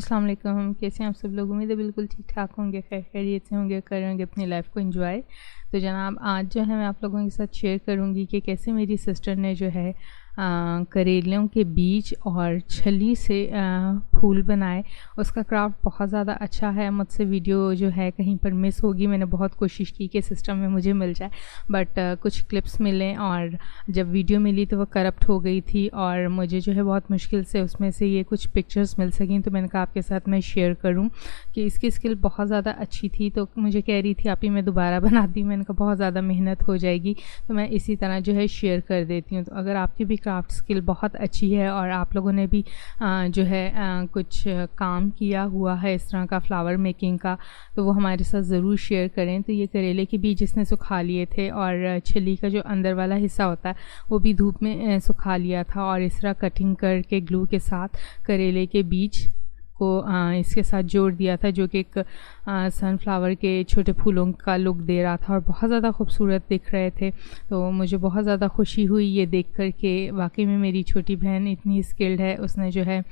अस्सलाम वालेकुम। कैसे हैं आप सब लोग? उम्मीद है बिल्कुल ठीक-ठाक होंगे, खैरियत से होंगे, कर रहे होंगे अपनी लाइफ़ को एंजॉय। तो जनाब आज जो है मैं आप लोगों के साथ शेयर करूँगी कि कैसे मेरी सिस्टर ने जो है करेलों के बीज और छली से फूल बनाए। उसका क्राफ़्ट बहुत ज़्यादा अच्छा है। मुझसे वीडियो जो है कहीं पर मिस होगी। मैंने बहुत कोशिश की कि सिस्टम में मुझे मिल जाए, बट कुछ क्लिप्स मिले और जब वीडियो मिली तो वो करप्ट हो गई थी और मुझे जो है बहुत मुश्किल से उसमें से ये कुछ पिक्चर्स मिल सकें। तो मैंने कहा आपके साथ मैं शेयर करूं कि इसकी स्किल बहुत ज़्यादा अच्छी थी। तो मुझे कह रही थी आप ही मैं दोबारा बनाती हूँ। मैंने कहा बहुत ज़्यादा मेहनत हो जाएगी, तो मैं इसी तरह जो है शेयर कर देती हूँ। तो अगर आपकी भी क्राफ्ट स्किल बहुत अच्छी है और आप लोगों ने भी जो है कुछ काम किया हुआ है इस तरह का फ्लावर मेकिंग का, तो वो हमारे साथ ज़रूर शेयर करें। तो ये करेले के बीज इसने सुखा लिए थे और छली का जो अंदर वाला हिस्सा होता है वो भी धूप में सुखा लिया था और इस तरह कटिंग करके ग्लू के साथ करेले के बीज को इसके साथ जोड़ दिया था, जो कि एक सनफ्लावर के छोटे फूलों का लुक दे रहा था और बहुत ज़्यादा खूबसूरत दिख रहे थे। तो मुझे बहुत ज़्यादा खुशी हुई ये देख कर के वाकई में मेरी छोटी बहन इतनी स्किल्ड है। उसने जो है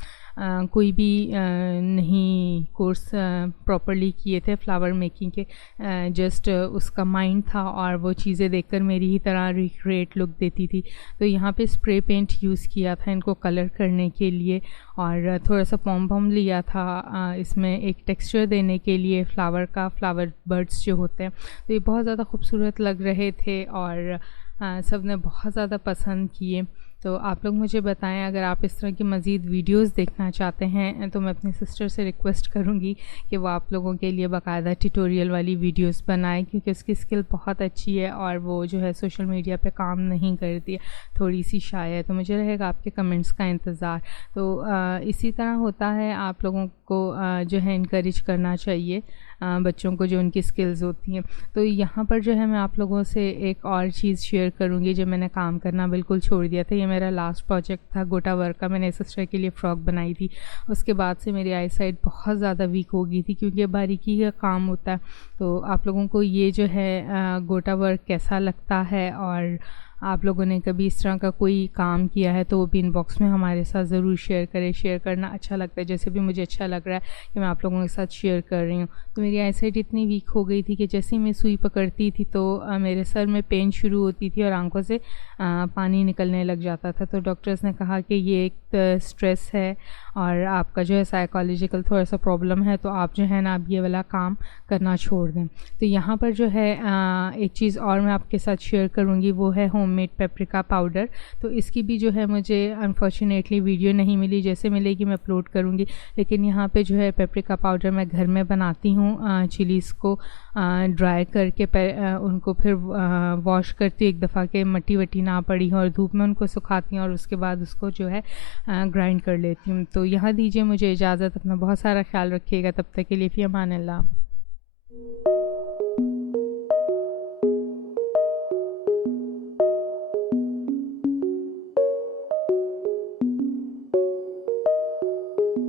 कोई भी नहीं कोर्स प्रॉपरली किए थे फ्लावर मेकिंग के, जस्ट उसका माइंड था और वो चीज़ें देखकर मेरी ही तरह रिक्रिएट लुक देती थी। तो यहाँ पे स्प्रे पेंट यूज़ किया था इनको कलर करने के लिए और थोड़ा सा पॉम पॉम लिया था इसमें एक टेक्सचर देने के लिए फ्लावर का, फ्लावर बर्ड्स जो होते हैं। तो ये बहुत ज़्यादा खूबसूरत लग रहे थे और सब ने बहुत ज़्यादा पसंद किए। तो आप लोग मुझे बताएं अगर आप इस तरह की मज़ीद वीडियोस देखना चाहते हैं तो मैं अपनी सिस्टर से रिक्वेस्ट करूंगी कि वो आप लोगों के लिए बाकायदा ट्यूटोरियल वाली वीडियोस बनाएं, क्योंकि उसकी स्किल बहुत अच्छी है और वो जो है सोशल मीडिया पे काम नहीं करती है, थोड़ी सी शाय है। तो मुझे रहेगा आपके कमेंट्स का इंतज़ार। तो इसी तरह होता है, आप लोगों को जो है इनकरेज करना चाहिए बच्चों को जो उनकी स्किल्स होती हैं। तो यहाँ पर जो है मैं आप लोगों से एक और चीज़ शेयर करूँगी जो मैंने काम करना बिल्कुल छोड़ दिया था। ये मेरा लास्ट प्रोजेक्ट था गोटा वर्क का। मैंने सिस्टर के लिए फ़्रॉक बनाई थी। उसके बाद से मेरी आई साइट बहुत ज़्यादा वीक हो गई थी, क्योंकि ये बारीकी का काम होता है। तो आप लोगों को ये जो है गोटा वर्क कैसा लगता है और आप लोगों ने कभी इस तरह का कोई काम किया है तो वो भी इनबॉक्स में हमारे साथ ज़रूर शेयर करें। शेयर करना अच्छा लगता है, जैसे भी मुझे अच्छा लग रहा है कि मैं आप लोगों के साथ शेयर कर रही हूँ। तो मेरी आई साइट इतनी वीक हो गई थी कि जैसे ही मैं सुई पकड़ती थी तो मेरे सर में पेन शुरू होती थी और आंखों से पानी निकलने लग जाता था। तो डॉक्टर्स ने कहा कि ये एक स्ट्रेस है और आपका जो है साइकोलॉजिकल थोड़ा सा प्रॉब्लम है, तो आप जो है ना अब ये वाला काम करना छोड़ दें। तो यहाँ पर जो है एक चीज़ और मैं आपके साथ शेयर करूँगी, वो है होममेड पेपरिका पाउडर। तो इसकी भी जो है मुझे अनफॉर्चुनेटली वीडियो नहीं मिली, जैसे मिलेगी मैं अपलोड करूँगी। लेकिन यहाँ पे जो है पेपरिका पाउडर मैं घर में बनाती हूँ। चिलीज़ को ड्राई करके उनको फिर वॉश करती हूँ एक दफ़ा के मट्टी वट्टी ना पड़ी हो और धूप में उनको सुखाती हूँ और उसके बाद उसको जो है ग्राइंड कर लेती हूँ। तो यहाँ दीजिए मुझे इजाज़त। अपना बहुत सारा ख्याल रखिएगा। तब तक के लिए फ़ी अमान अल्लाह।